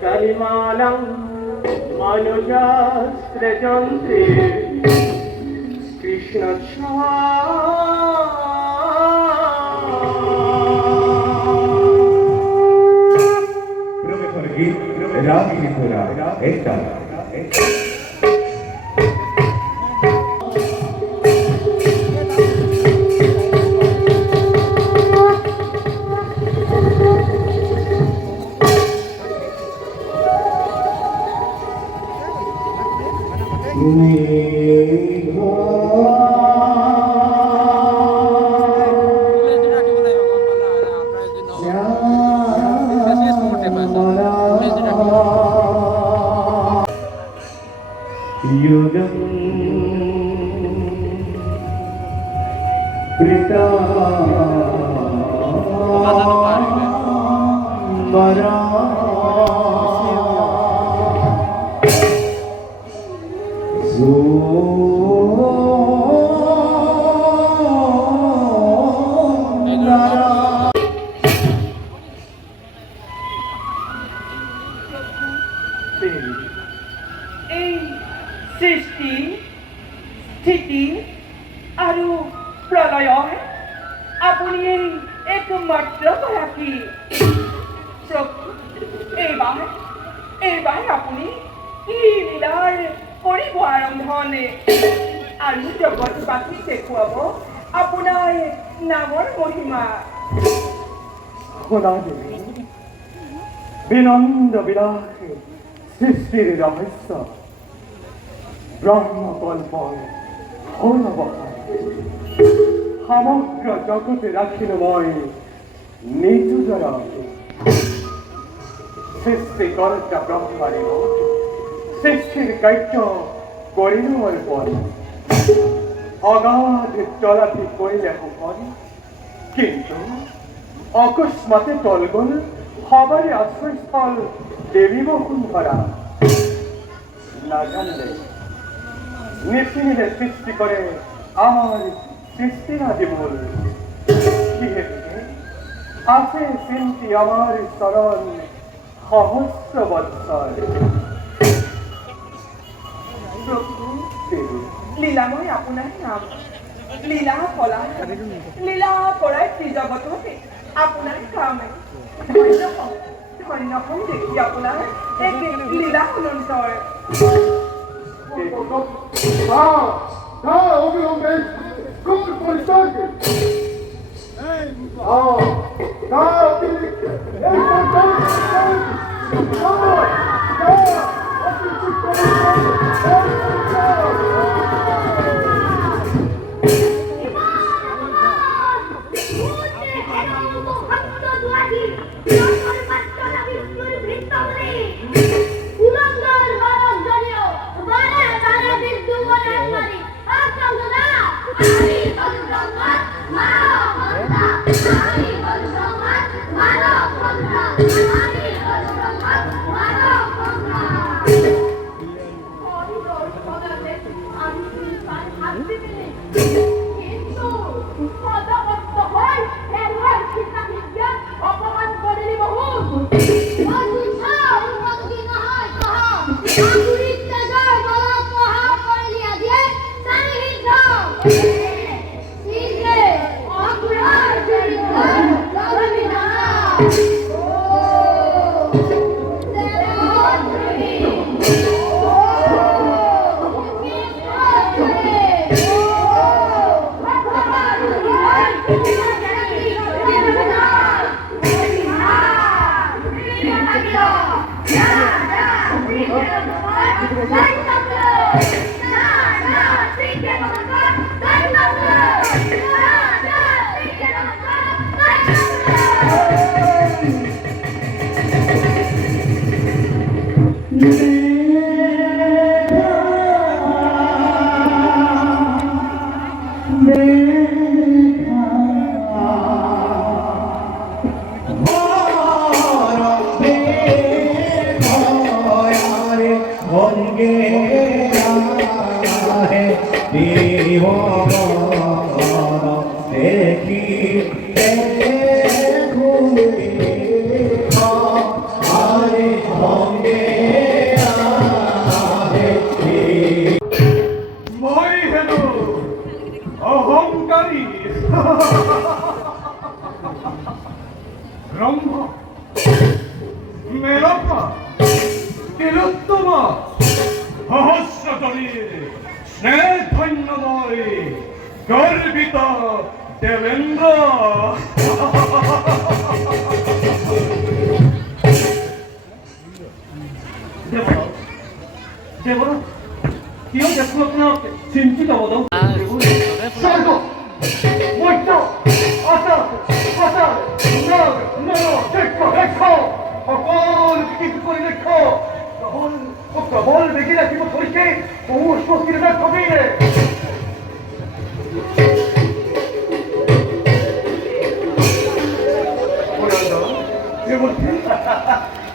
Kalimalang manujastra jantre Krishna probekh geet Ragi Kukha ekta Yudam Prita Mara সৃষ্টি স্থিতি আৰু প্ৰলয় আপুনি একমাত্ৰ গৰাকী এইবাৰ আপুনি কি লীলাৰ কৰিব আৰম্ভণি আৰু জগতবাসীক দেখুৱাব আপোনাৰ নামৰ মহিমা বিনন্দ বিলাসী সৃষ্টিৰ ৰহস্য ব্ৰহ্মকল্পৰ সৌৰৱসায় সমগ্ৰ জগতে ৰাখিলো মই নিজ সৃষ্টিকৰ্তা ব্ৰহ্মাৰে সৃষ্টিৰ কাৰ্য কৰিলো অৰ্পণ অগাধ তলাধি কৰিলে শোষণ কিন্তু অকস্মাতে তল গ'ল সবাৰে আশ্ৰয়স্থল দেৱী বসুন্ধৰা নাজানিলে নিচিনিলে সৃষ্টি করে আমার সৃষ্টির আদি মূল আছে চিন্তি আমার চরণ সহস্র বৎসর লীলাময় আপনার নাম লীলা করার ত্রিজগততে আপনার কাম ধন্য হন দেখি আপনার এক লীলা অনন্তর Good for the circuit. মই হেনো অহংকারী ব্রহ্ম মেলপা তিলোত্তমা সহস্রতরী স্নেহধন্যময় গর্বিত দেবেন্দ্র দেবরা কিয় দেখো আপনার চিন্তিত বোধ স্বর্গ মৈত্র আচার আচার নাগ নর দেখো দেখো সকল কিছু করে দেখো প্রবল বেগে রাখিব ধরিকে পৌষ শক্তির দেখো বীরে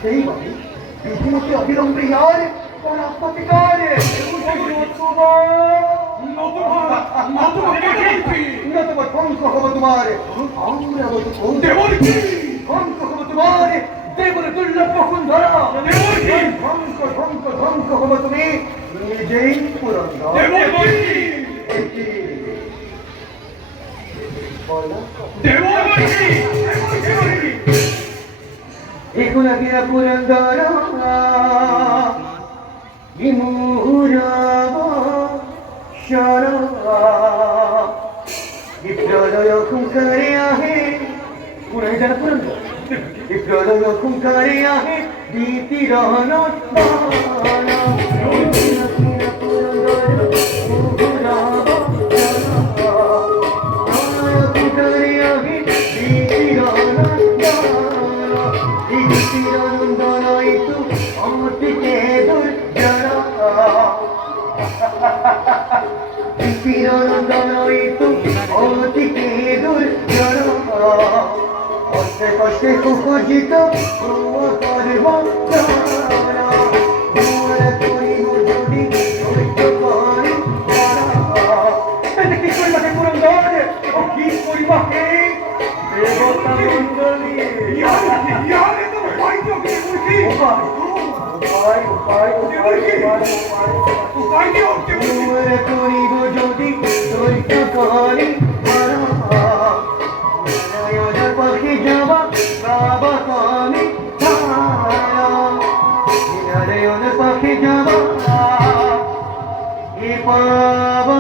সেইভাবে রীতিমতো অবিলম্বে ইয়ার পরাত্মতিকার ধ্বংস হব তোমার আমরা ধ্বংস হব তোমার দেবর দুর্লভ কখন ধরা ধ্বংস ধ্বংস ধ্বংস হব তুমি নিজেই পুরন্দর এখন আগিয়া পুরন্দর বিমূরব শরা বিপ্রলয় খুঙ্কারে আহে পুরাই জানা পুরন্দর বিপ্রলয় খুঙ্কারে আহে দীতি রহন কষ্টে কুকুরজিত করব কি করিবাকে পুরন্দর কি করিবাকে দেবতা মন্ডলী করিব যদি দৈত্য করি পাখি যাবা বাবা কমি পাখি যাবা এ পাবা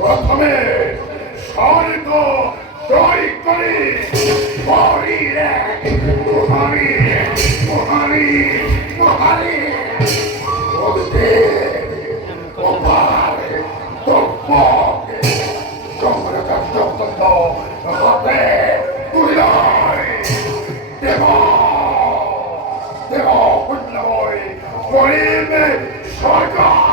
প্রথমে স্বর্গ জয় করে মরিরে মহারি মহারি মহারি ওদের ওপারে তোপকে তোমরা যত হাতে তুলিলাই দেব দেব পুণ্যময় করিবে সরকার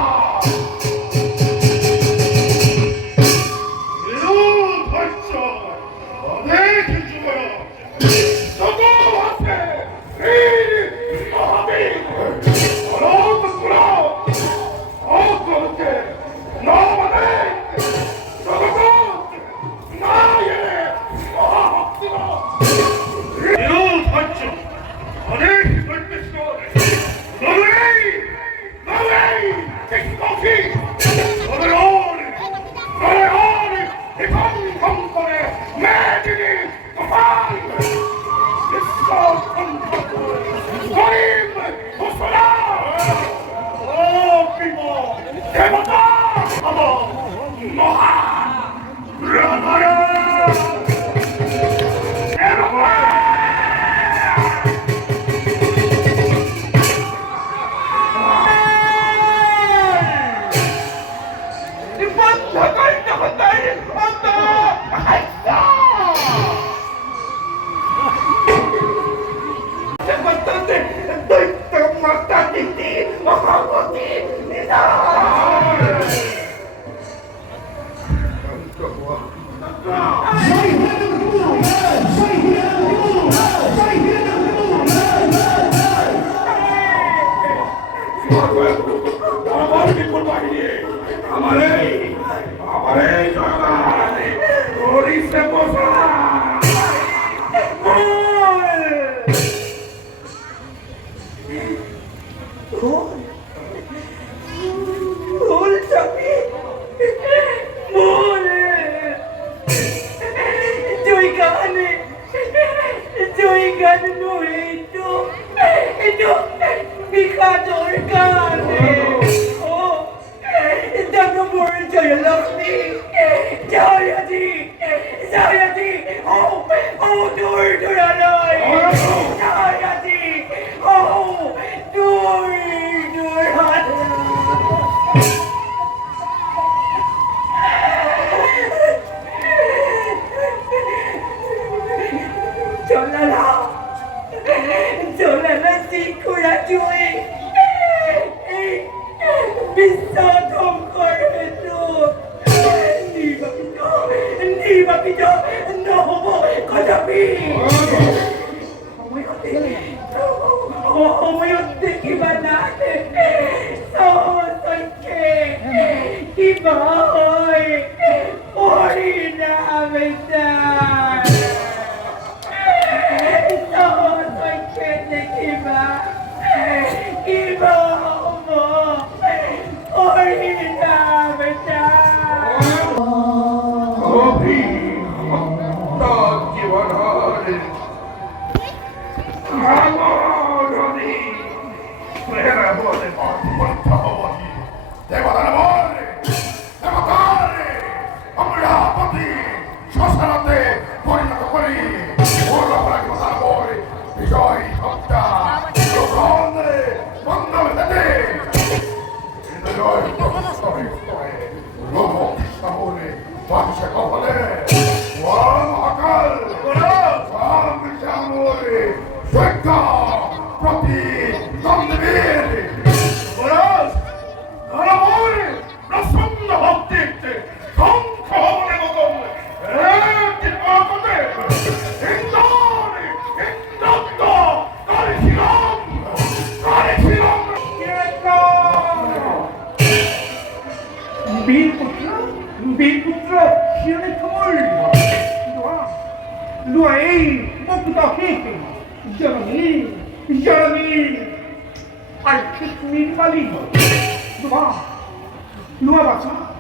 누가 봤어?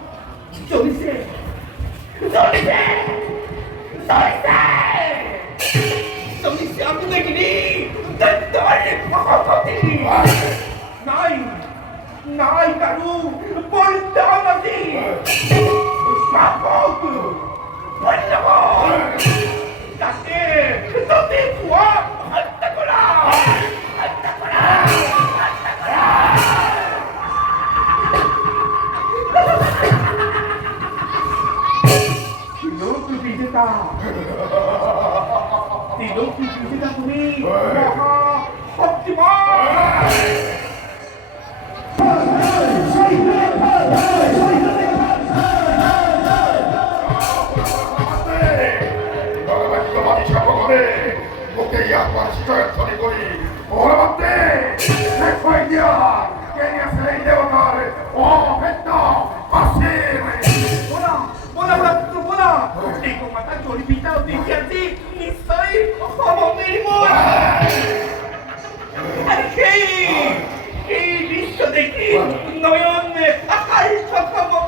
저리세! Aku tak gini, dan tak hati. Naik karu, boleh mati. Apa tu? Boleh. Tapi kuat, hantar kolah. Tidur tu bisa. Tidur tu bisa kami. Optimal. Porque ya cuando estoy con ora batte e poi dia che ne sei devo dare oh petto passire Bona. Dico mata joli pita di chiarti mi stai minimo. Che visto di chi non hai fatto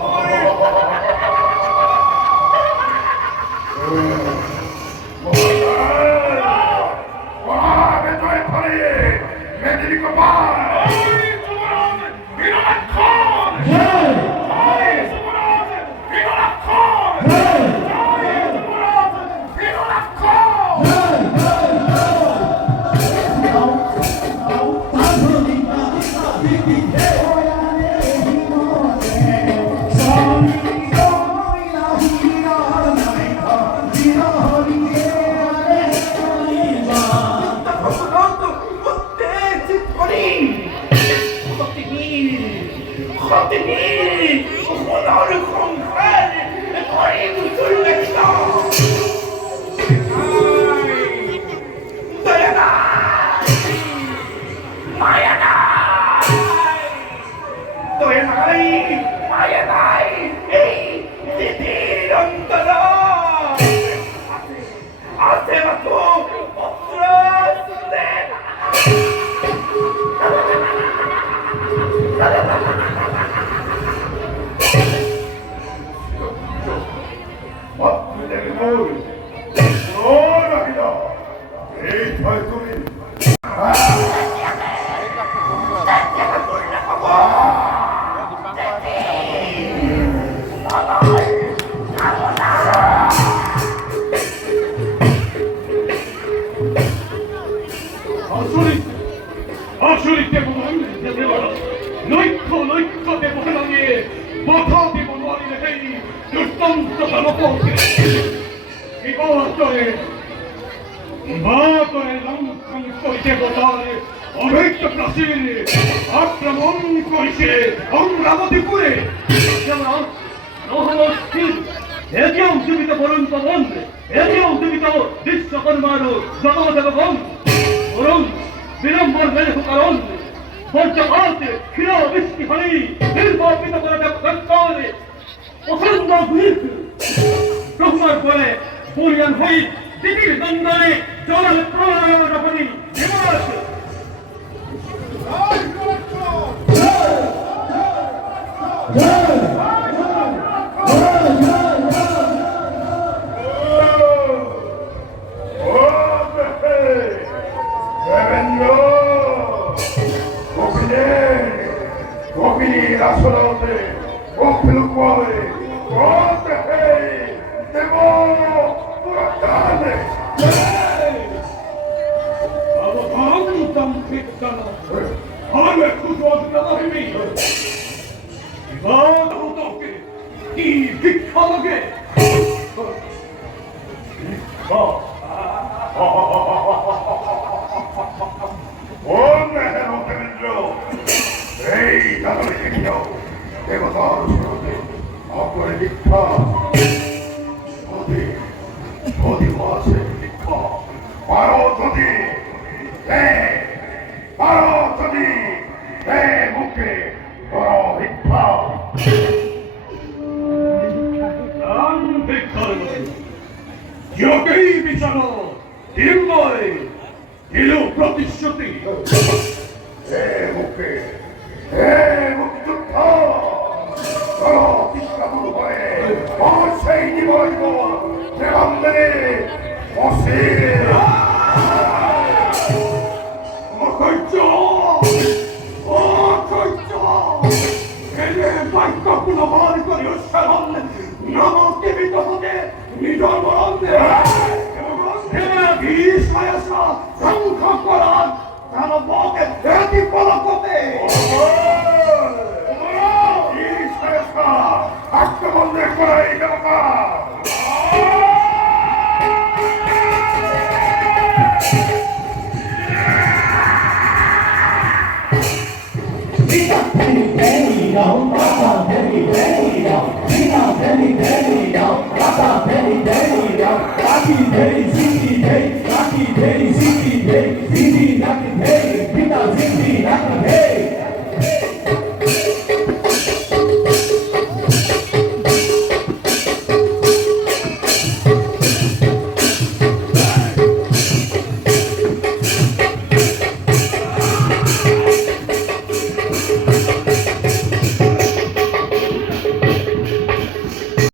সেই নিবইব দেবন্দনে অসীর অকৈর্য অকৈর্য এলে বাক্য পুনবার করি উৎসারণ নমকে বিতহতে নিডর মরণ বিষয়সা সংখ্য করার মানবকে ব্যাধি পলকতে বিষয়সা আক্রমণে করাই দেবতা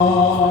Oh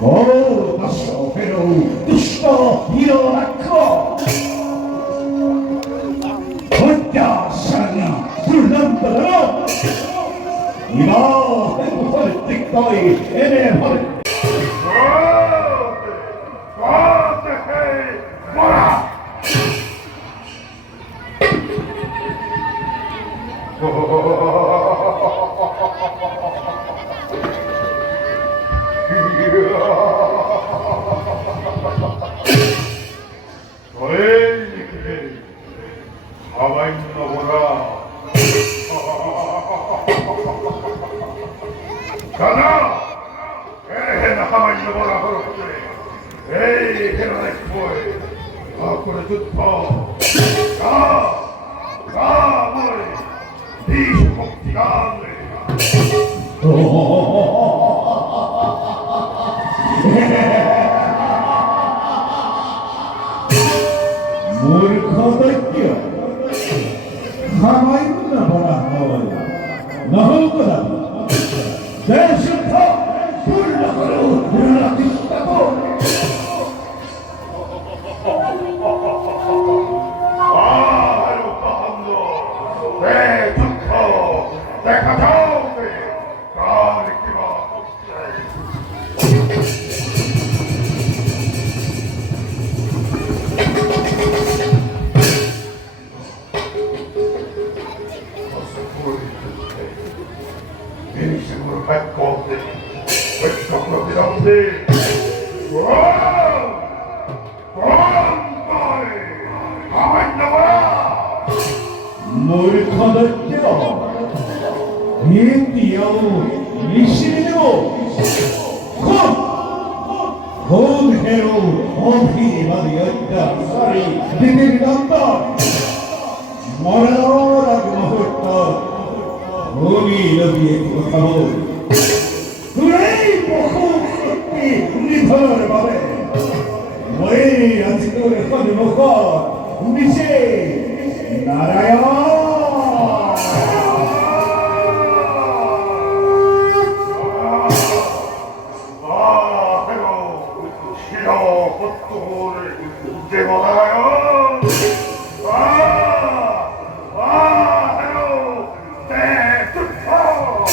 다시 어패로 뜻도 일어났고 혼자 사랑이 불난다더라 이마 행복할 때까지 애매할 뭐라! 너의 가만히 있어보라. 가자! 에헤, 가만히 있어보라. 그렇지. 에이, 그러네, 뭐해. 그래, 좋다. 가, 머리. 네 목지가 안 돼. 뭘 거들겨 가만히 있나 보라 나올 거다 내 싫다 불러으로 연락했다고 내 좋다. 내가 좋은데. 가리키마. 인생으로 밟고 없네. 왼쪽으로 밀어오네. 가만히 있나봐. 뭘 거들겨 이 뛰어오 니싱하고 건해로 어필이 말이었다 쌀이 니들이 난다 뭐라라고 먹었다 어미 여기에 구하고 그래 먹고 니터를 말해 왜 아직도 꺼내 먹고 니시 나라야 싫어, 헛도를 이제 먹어요. 해요. 네, 좋다.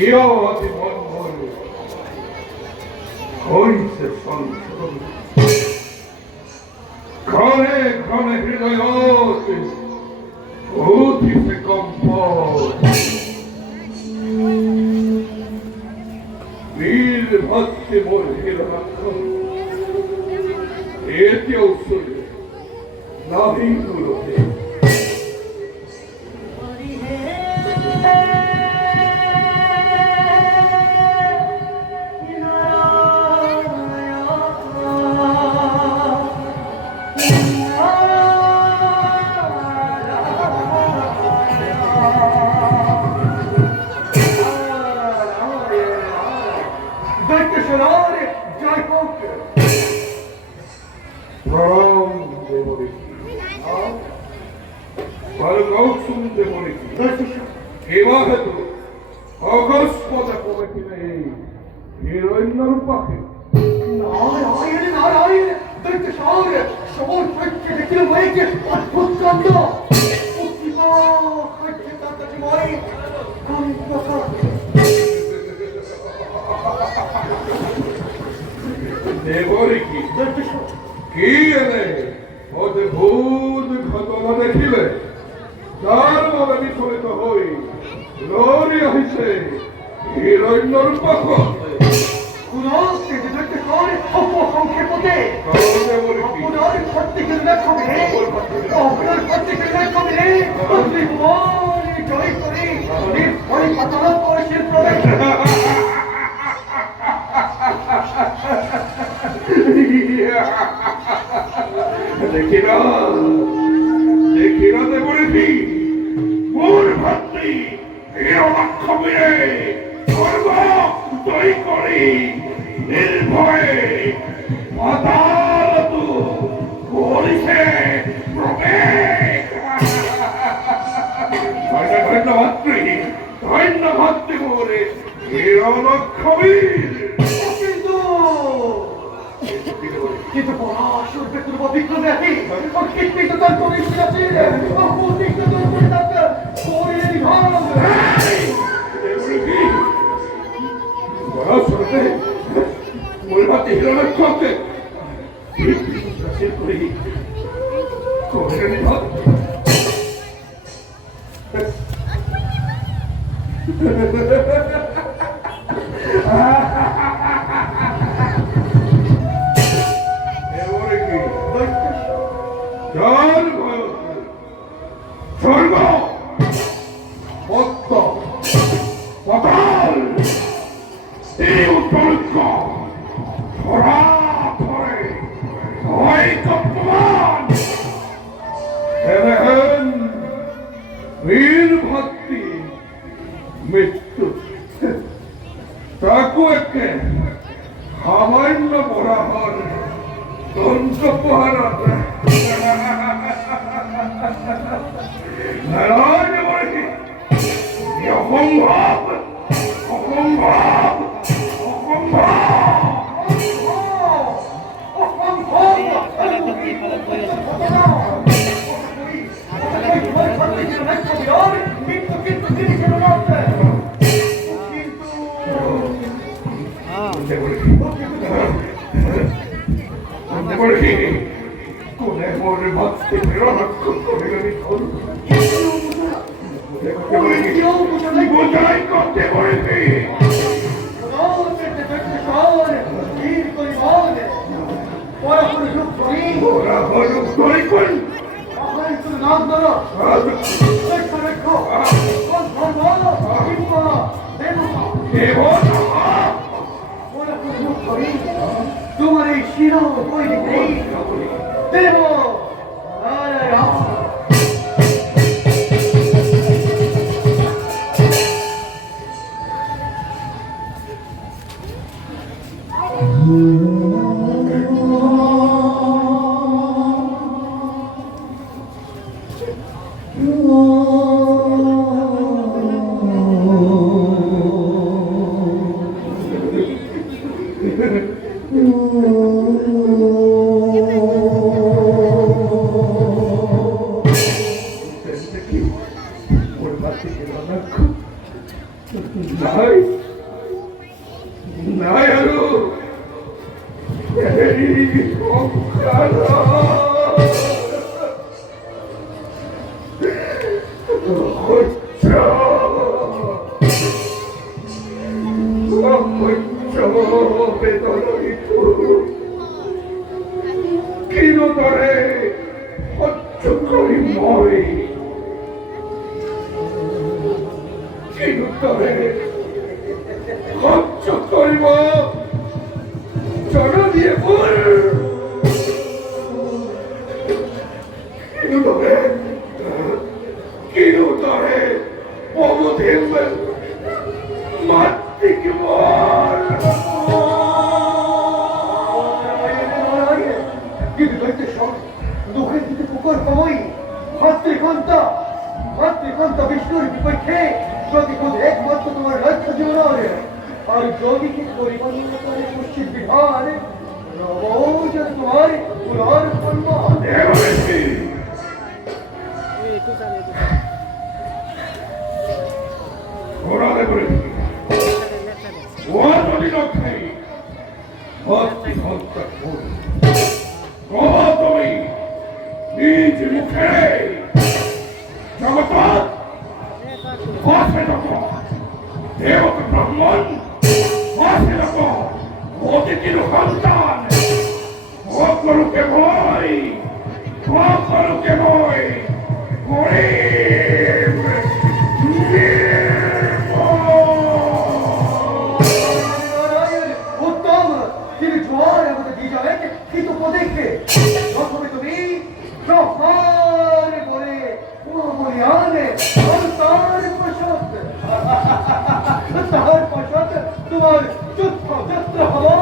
귀여워하지 못하는 거리세 성처럼 가네 흘러요 어디세 깜빡 일 받지 못해라고 애띠 없어요 나 힘들어 해도 어거스보다 뽑았기네 이런 놈을 밖에 나라이 널 샤워를 샤워 펼치게 되기를 뭐했지 어떡한다 웃기마 할게 따뜻하지 마이 깜빡아 দেবরে কি কি এলে অদ্ভুত ঘটনা দেখিলে তার বলে বিচলিত হই লরি আহিছে হিরণ্য রূপক সংক্ষেপতে আপনার প্রত্যেকের লেখবে আপনার প্রত্যেকের লেখবে জয় করে নির্ভয় পাতাল করেছেন প্রবেশ দেখি না দেবরে কি মোর ভাতৃ হিরণাক্ষরে সর্ব জয় করি নির্ভয়ে পাতাল তু করিছে প্রবেশ ধন্য ভাতৃ মোরে হিরণাক্ষরীর কিন্তু পরাশর বেতুর বিক্রমে আছি কিন্তু তার কমিশন আছে প্রতিষ্ঠা তোর করে ডাক্তার কোরিয়ে বিভাগ পরাশরতে মোর ভাতে হিরণাক্ষরতে করি কোরিয়ে বিভাগ স্বর্গ পদ্ম পতাল এই উত্তরজ্ঞ ধরা ধরে হয় কপ্পমান হেন বীর ভক্তি মৃত্যু তাকু একে সামান্য বরাহর দন্ত পহারত narod বলে অসম্ভব অসম্ভব কোনে মোরে ভক্তি প্রেরণাক্ষর করে আমি করব বোঝাই করতে বলেছি ওরা হল ধরে করি নাম ধরো তোমার এই শিরো দেব বিষ্ণুর বিপক্ষে যদি একমাত্র তোমার রাজ্য জীবন আর যদি কি পরিমাণ করে পশ্চিম বিহার তোমার পুরার সম্মান অত্যন্ত ভুল। কহ তুমি নিজ মুখে জগতত আছে নক দেৱক ব্ৰাহ্মণ আছে নক অতিথিৰ সন্তান সকলোকে মই কৰিম উত্তম তিনি জোয়ার আমাদের দিয়ে যাবেন কিন্তু প্রদেশে প্রথমে তুমি প্রহার বলে বলিয়ানে তার পশ্চাৎ তোমার যুদ্ধ যাত্রা হলো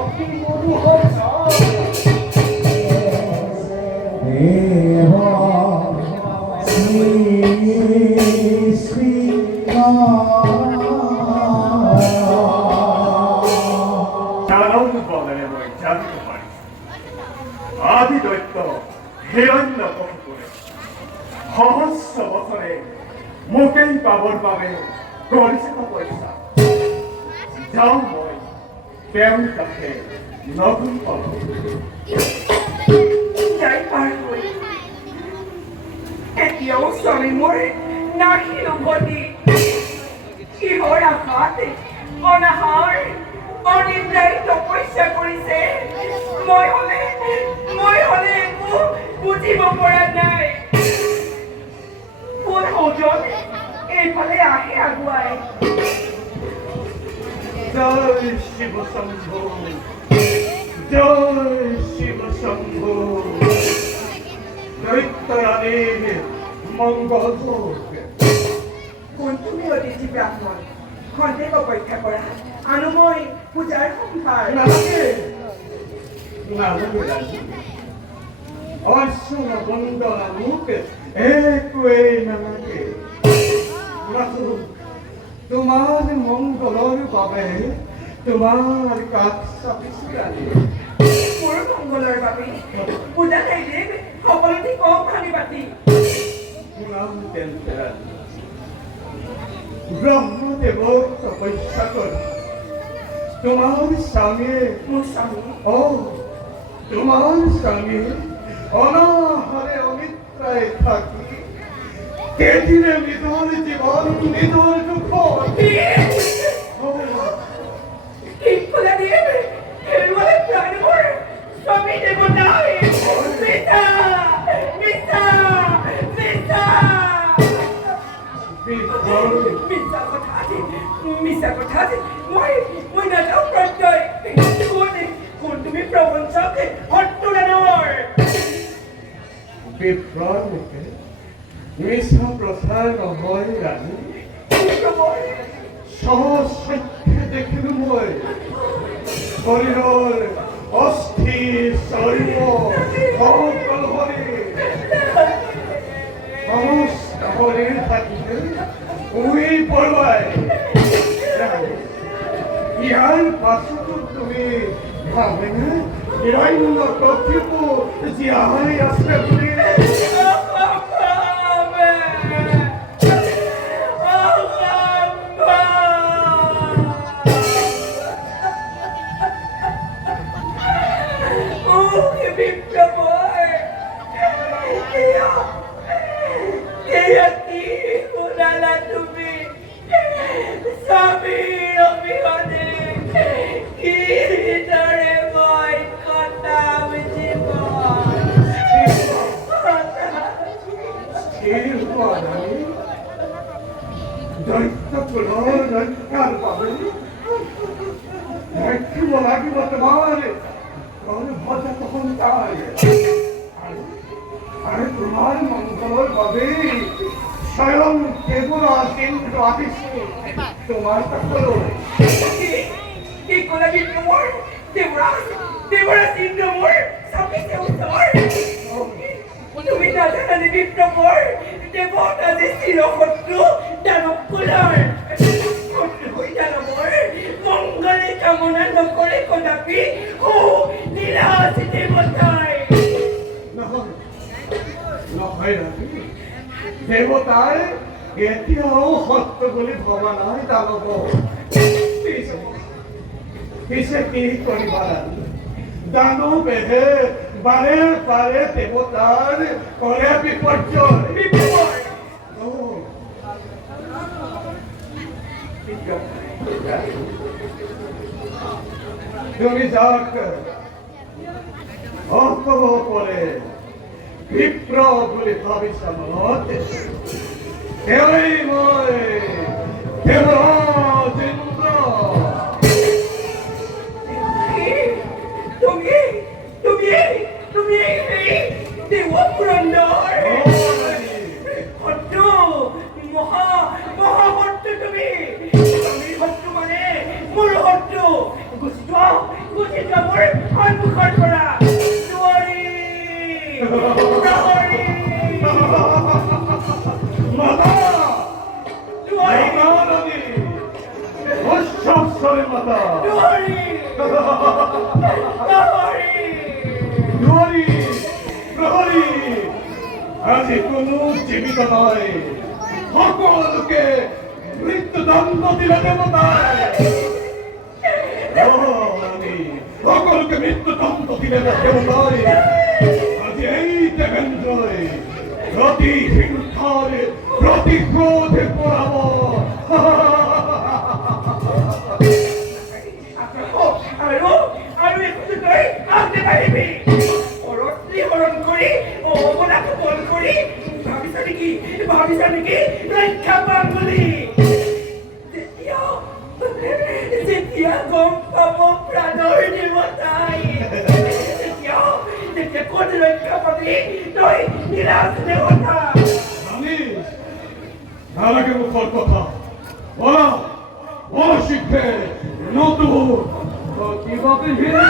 অতি মনোহর আদি দৈত্য হিৰণ্য কশুপুৰে সহস্ৰ বছৰে মোকেই পাবৰ বাবে কৰিছে তপস্যা। যাওঁ মই তেওঁৰ কাষে নতুন যাই পাৰ হৈ এতিয়াও স্বামী মোৰ নাহিল উভতি কিহৰ আশাত অনাহাৰ অনিদ্ৰাই তপস্যা কৰিছে মই হলে একো বুজিব পৰা নাই। কোন সজন এইফালে আহে আগুৱাই জয় শিৱ শম্ভু জয় শিৱ শম্ভু দৈত্যৰাণীৰ মংগল হোক। কোন তুমি অতিথি ব্ৰাহ্মণ খন্তেক অপেক্ষা কৰা আনো মই পূজাৰ সম্ভাৰ। নালাগে অৰ্চনা বন্দনা মোক একোৱেই নালাগে। তোমাৰ মংগলৰ বাবে তোমাৰ কাষ চাপিছো আনি মোৰ মংগলৰ বাবে পূজা ঠাইতে সকলোতে কম খালি পাতি শুনাম তেন্তে ব্ৰহ্মদেৱক তপস্যা কৰি তোমাৰ স্বামীয়ে মোৰ স্বামী তোমাৰ স্বামী অনাহাৰে অনিদ্ৰাই থাকি কেদিনে নিজৰ জীৱন নিজৰ দুখত ফুলা দিয়ে হেৰুৱালে প্ৰাণ মোৰ স্বামী দেৱতাই মিছা মিছা মিছা মিছা কথা মই নাযাওঁ প্ৰত্যয় কোন তুমি প্ৰবঞ্চক হট্টুৰাণৰ বিপ্ৰৰ মুখে মিছা প্ৰচাৰ নহয় ৰাণী। সচক্ষে দেখিলো মই শৰীৰৰ অস্থি চৰ্ম সকল সমস্ত শৰীৰ থাকিলে উই পৰুৱাই ইয়াৰ পাছতো তুমি ভাবেনে হিৰণ্য কক্ষিপু জীয়াই আছে বুলি? দৈত্যকুলৰ ৰক্ষাৰ বাবে ৰাখিব লাগিব তোমাৰ গৰ্ভজাত সন্তান আৰু তোমাৰ মংগলৰ বাবেই স্বয়ং কেৱল ইন্দ্ৰ আহিছো তোমাৰ কাষলৈ। কি ক'লে বিষ্ণুৰ দেৱৰাজ ইন্দ্ৰমৰ চাপিছে ওচৰ তুমি নাজানানে বিষ্ণুৰ দেৱতা যে চিৰশত্ৰু দানৱ কুলৰ শত্ৰু হৈ দানৱৰ মংগলে কামনা নকৰে কদাপি নিৰাশ দেৱতাই নহয় ৰাণী দেৱতাই এতিয়াও সত্য বুলি ভবা নাই দানৱ পিছে কি কৰিবা জানো বেহে বাৰে বাৰে দেৱতাৰ কৰে বিপৰ্যয় তুমি যাক অকব পৰে বিপ্ৰ বুলি ভাবিছা মনত তেওঁই মই দেৱৰাজ ইন্দ্ৰ তুমি দেৱ পুৰন্দৰ শত্ৰু মহাশত্ৰু তুমি শত্ৰু মানে মোৰ শত্ৰু গুচি যোৱা মোৰ সন্মুখৰ পৰা আজি কোনো জীৱিত নহয় সকলোকে মৃত্যুদণ্ড দিলে দেৱতাই সকলোকে মৃত্যুদণ্ড দিলে দেৱতাই আজি এই দেৱেন্দ্ৰই প্ৰতি হিংসাৰে প্ৰতি ক্ৰোধে পৰাব আৰু একটু তই আনতে পাৰিবি হৰণ কৰি অৱনাক বল কৰি ভাবিছা নেকি ৰক্ষা পাম বুলি যেতিয়া গম পাব প্ৰাণৰ দেৱতাই তেতিয়া ক'ত ৰক্ষা পাবি তই নিৰাশ দেৱতা নালাগে মুখৰ কথা বলা বলা শিক্ষে নতুন কিবা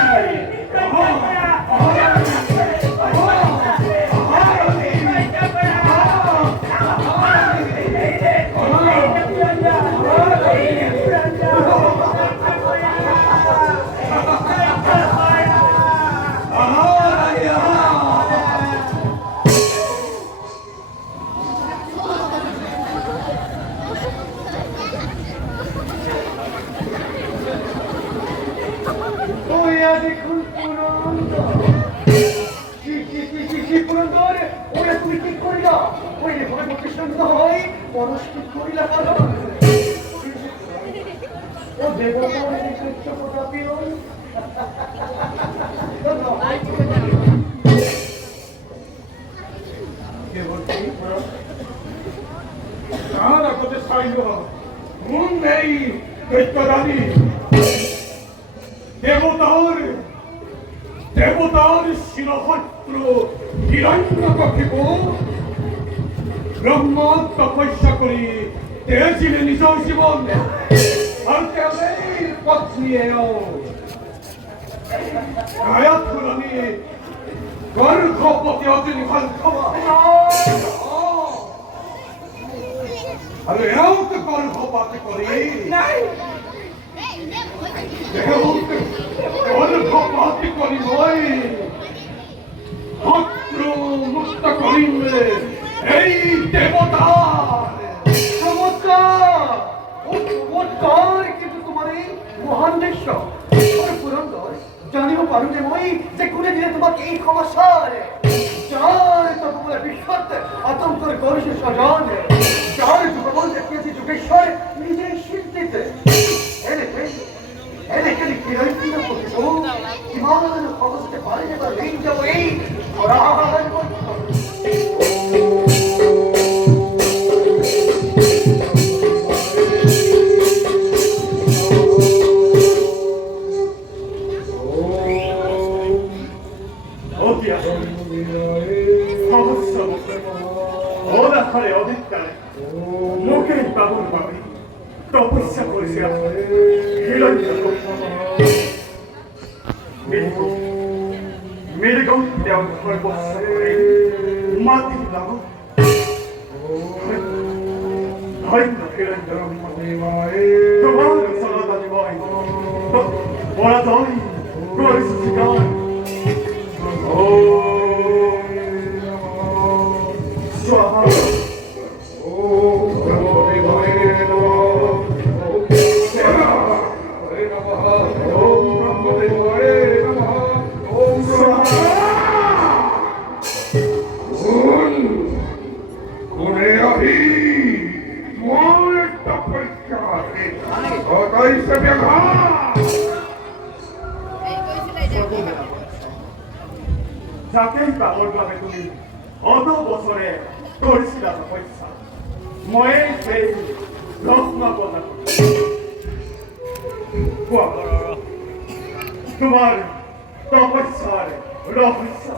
দেৱতাৰ শিৰশত্ৰু হিৰণ্যকশিপ ব্ৰহ্মাক তপস্যা কৰি তেজিলে নিজৰ জীৱন আৰু তেওঁৰ পত্নীয়েও গায়ত ফুলনি গৰ্ভৱতী অজনী আৰু এওঁক গৰ্ভপাত কৰি গৰ্ভপাত কৰি মই শত্ৰু মুক্ত কৰিম এই দেৱতাৰ চমৎকাৰ কিন্তু তোমাৰ এই মহান দৃশ্য পুৰন্দৰ জানিব পাৰো যে মই যে কোনে দিলে তোমাক এই সমস্যাৰ যাৰ তপবলে বিশ্বত আতঙ্কৰ গরিষ্ঠ স্বজন যার যুগবল দেখিয়েছি যুগেশ্বর নিজেই শিল্পীতে এনেকে কিরণী প্রতিভ কিমান সহজতে পারে এবার এই যাব এই তপস্যা করেছে মৃগম দেও মাটি লাভ তোমার সনাতন বয় বলা দই করেছি গান ও স্বাহা Oh যাকেই পাবৰ বাবে তুমি অত বছৰে কৰিছিলা তপস্যা ময়েই সেই ৰত্ন প্ৰদান তোমাৰ তপস্যাৰ ৰহস্য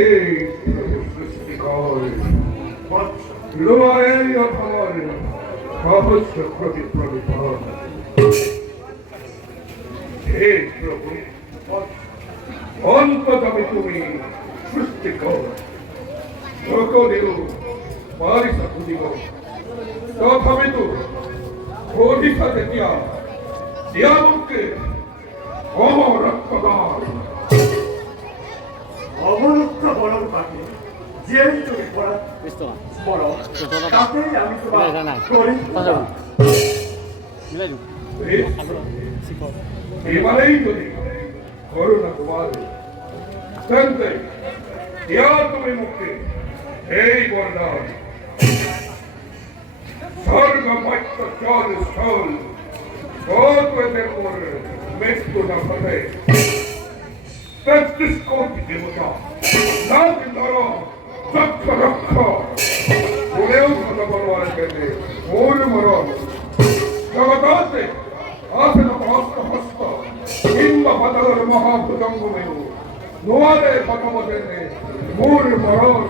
এই সৃষ্টিকৰ লোৱাই অসমৰ সহস্ৰ প্ৰতিপ্ৰবিধৰ হে প্ৰভু অন্ততমে তুমি সৃষ্টিকৰ সকলেও পাৰিছা বুজিব তথাপিতো অধিকা যেতিয়া দিয়া মোকে অমৰত্বদান অবরুদ্ধ বরং পাখি যেই তুমি পড়া বড় তাতেই আমি তোমার করি এবারেই যদি করুণা তোমার তেন্তে দিয়া তুমি মুক্তি এই বরদান স্বর্গ মত্য জল স্থল কত মোর মৃত্যু না ঘটে 33 কোটি দেবতা লাখ নর লক্ষ লক্ষ বলেও কথা বলবার গেলে মোর মরণ জগতে আসে না হস্ত হস্ত কিংবা পাতালের মহাভুজঙ্গমেও নোয়ারে কথা বলেনে মোর মরণ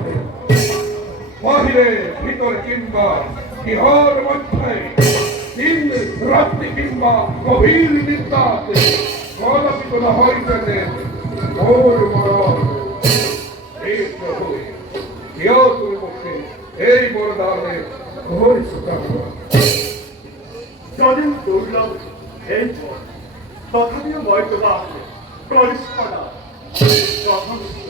বাহিরে ভিতরে কিংবা ইহর মধ্যে দিন রাত্রি কিংবা গভীর নিদ্রাতে কদাপিত না হইতেনে মোর মরণ এই প্রভু কেউ তুমি মুখে এই বরদানে ঘোর সুতাম যদি দুর্লভ এই পথ তথাপিও মই তোমাক করিষ্মা যথেষ্ট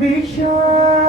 বিষারি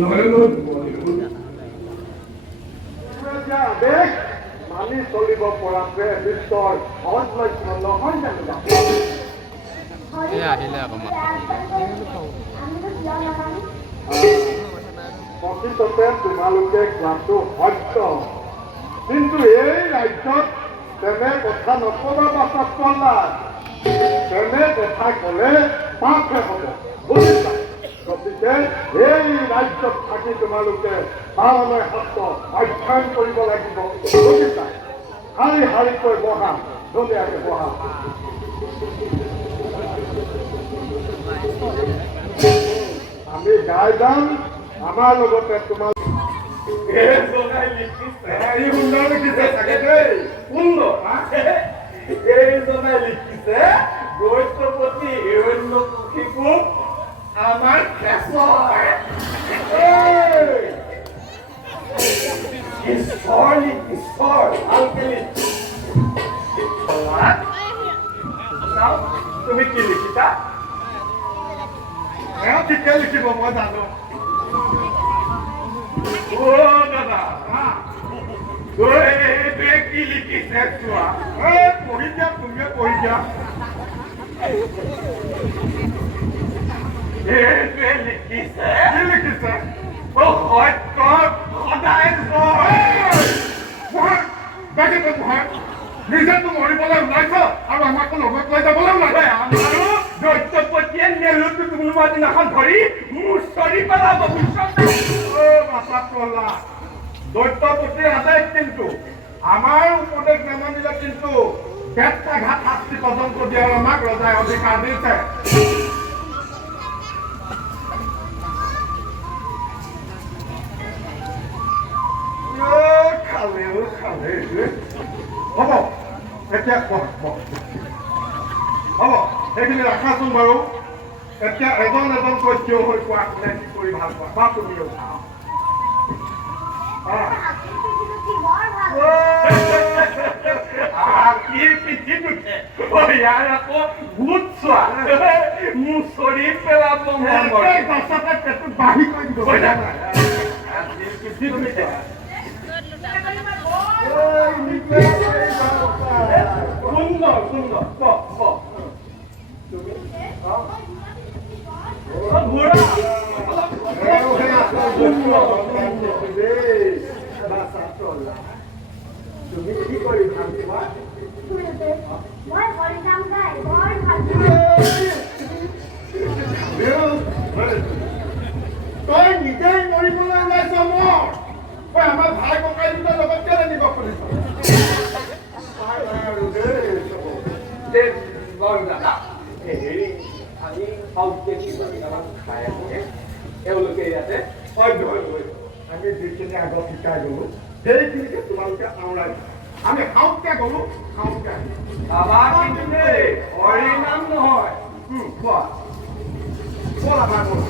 নয়নত ময়ূৰ এতিয়া আদেশ মানি চলিব পৰাটোৱে বিশ্বৰ সহজ লক্ষ্য নহয় জানো? প্ৰকৃততে তোমালোকে কোৱাটো সত্য, কিন্তু এই ৰাজ্যত তেনে কথা নকবা বাচক প্ৰহ্লাদ। তেনে কথা ক'লে পাপহে হ'ব, বুজিছা? গতিকে এই ৰাজ্যত থাকি তোমালোকে ভাওনা শাস্ত্ৰ অধ্যয়ন কৰিব লাগিব, বুজিছা? শাৰী শাৰীকৈ বহা, ধুনীয়াকৈ বহা। আমি গাই যাম, আমাৰ লগতে তোমাৰ সুন্দৰ লিখিছে চাগে দেই, সুন্দৰ। এইজনাই লিখিছে দৈত্যপতি হিৰণ্যকশিপু আমাৰ ঈশ্বৰ ভালকে তুমি কি লিখিছা? ঠিকে লিখিব মই জানো। দাদা এইটোৱে কি লিখিছে চোৱা, পঢ়ি দিয়া, তুমিয়ে পঢ়ি দিয়া। এইটোৱে লিখিছে, কি লিখিছে? সত্য সদায় নিজেতো মৰিবলৈ ওলাইছ আৰু আমাকো লগত লৈ যাবলৈ ওলাইছে। আমাৰো দৈত্যপতিয়ে নেলুটো কোনোবা দিনাখন ধৰি মোৰ চৰি পেলাব। দৈত্যপতিৰ আদেশ, কিন্তু আমাৰ উপদেশ নামানিলে কিন্তু বেত্যাঘাত শাস্তি পৰ্যন্ত দিয়াৰ আমাক ৰজাই অধিকাৰ দিছে। হ'ব এতিয়া হ'ব সেইখিনি ৰাখাচোন বাৰু। এতিয়া এজন এজনকৈ থিয় হৈ কোৱা কোনে কি কৰি ভাল পোৱা বা তুমিও ইয়াৰ আকৌ ভূত চোৱা মোৰ চৰি পেলাব পেটটো বাঢ়ি কৰি দিব। সুন্দৰ সুন্দৰ তুমি কি কৰি ভাল পোৱা? তই নিজেই মৰিবলৈ ওলাইছ মোৰ। তই আমাৰ ভাই ককাই দুটাৰ লগত কেলে নিব খুলিছ? আমি সৌকে কিবা খাই আছোগে, এওঁলোকে ইয়াতে অধ্যয়ন কৰিব। আমি যিখিনি আগত শিকাই গলো সেইখিনিকে তোমালোকে আওৰাই আমি খাওঁকে গলো, খাওঁকে হৰিনাম নহয়। কোৱা ব'লা ভাই ব'লা।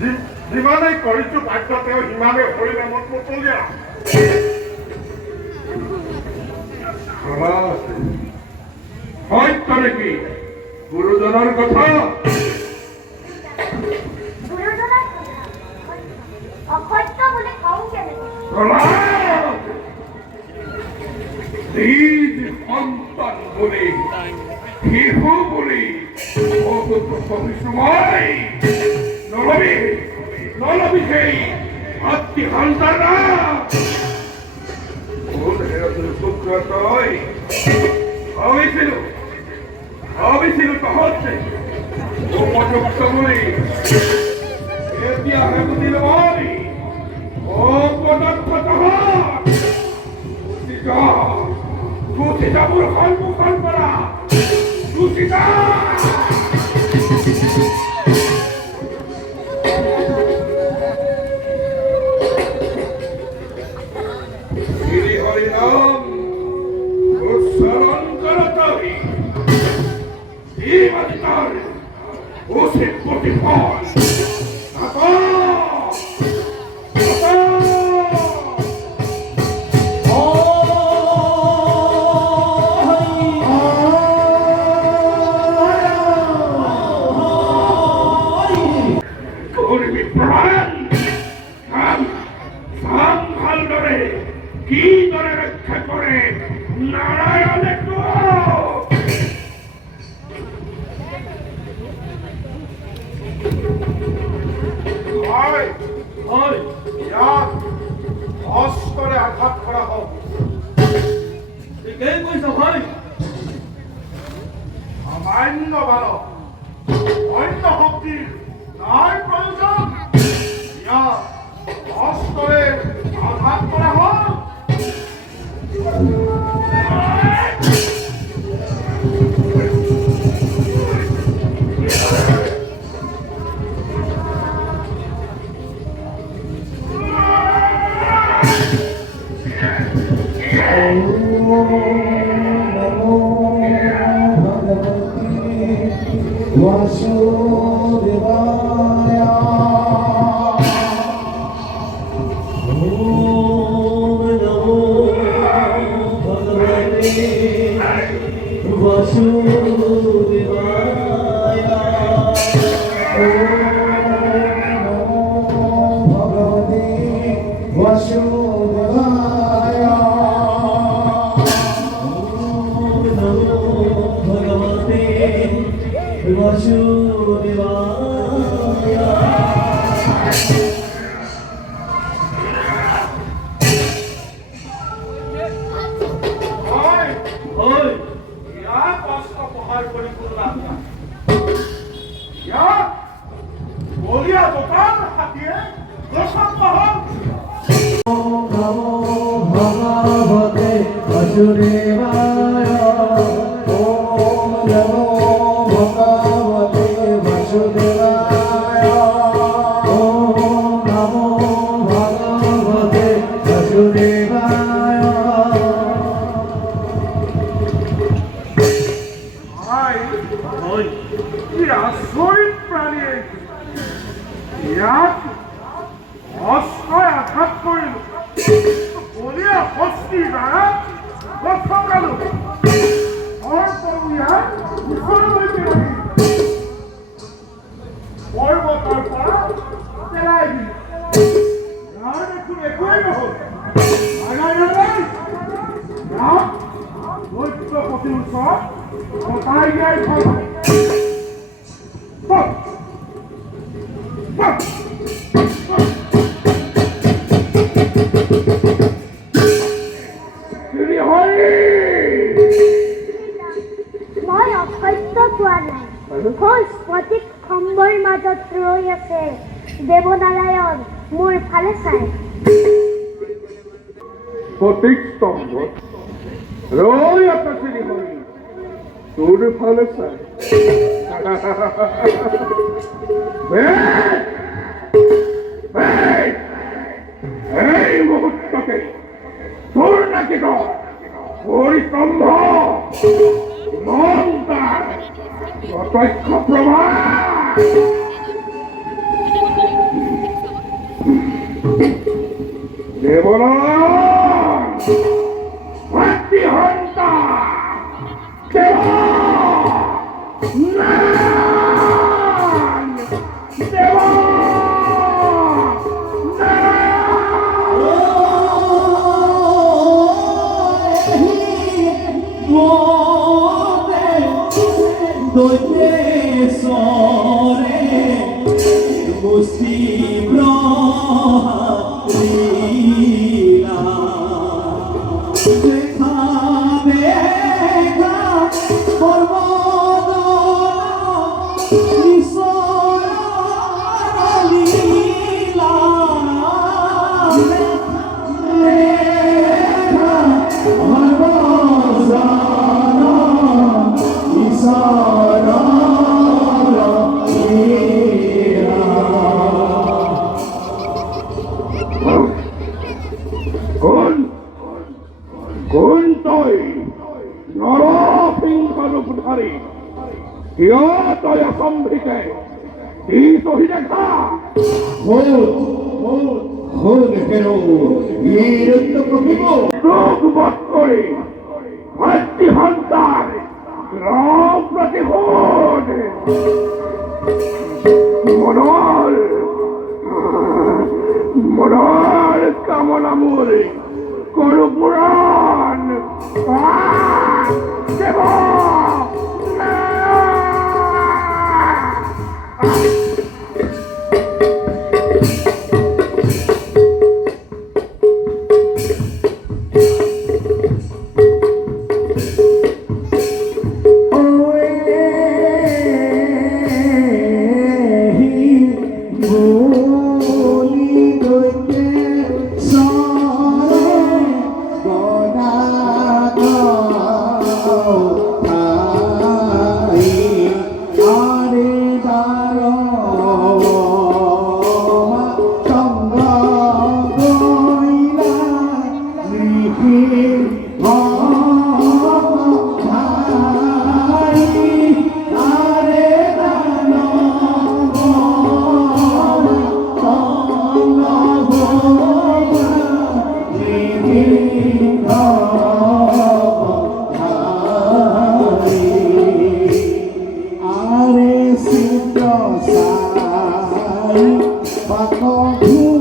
যিমানেই কৰিছোঁ বাধ্য তেওঁ সিমানেই হৰিনামত মতলীয়া। সত্য নেকি গুৰুজনৰ কথা? অসত্য বুলি কওঁ কেনেকৈ? সন্তান বুলি শিশু বুলি কৈছো মই। নলবি সেই ভাতৃ সন্তান তই ভাবিছিলো তহঁতে উপযুক্ত বুলি। এতিয়াহে বুজিলো মই অপদাৰ্থ তহঁত। গুচিতা মোৰ সন্মুখৰ পৰা গুচিতা। শ্ৰী হৰিনাম উচ্চারণ করতই জীবতার উচিত প্রতিফল। কি করে রক্ষা করে নারায়ণে ইয়াক অস্ত্রে আঘাত করা হোক। ঠিকেই কৈছ ভাই। সামান্য বালক, অন্য শক্তির নাই প্রয়োজন। ইয়াক অস্ত্রে আঘাত করা হোক। মই অসত্য কোৱা নাই। খোজ প্ৰতীক খম্বৰ মাজত ৰৈ আছে দেৱনাৰায়ণ মোৰ ফালে চাই। প্রতীক স্তম্ভ রই আকাশের হরি তোর ফলে চাই। এই মুহূর্তকে তোর নাকি পরিস্তম্ভ মন্তার প্রত্যক্ষ প্রমাণ দেবনাথ হাতি হন্তা দেব নারায়ণ দেব মনৰ কামনা মোৰ কৰো পুৰাণ দেৱ Kukha,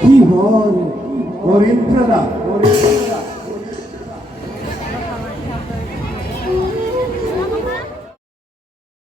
Kihor, Korintrada,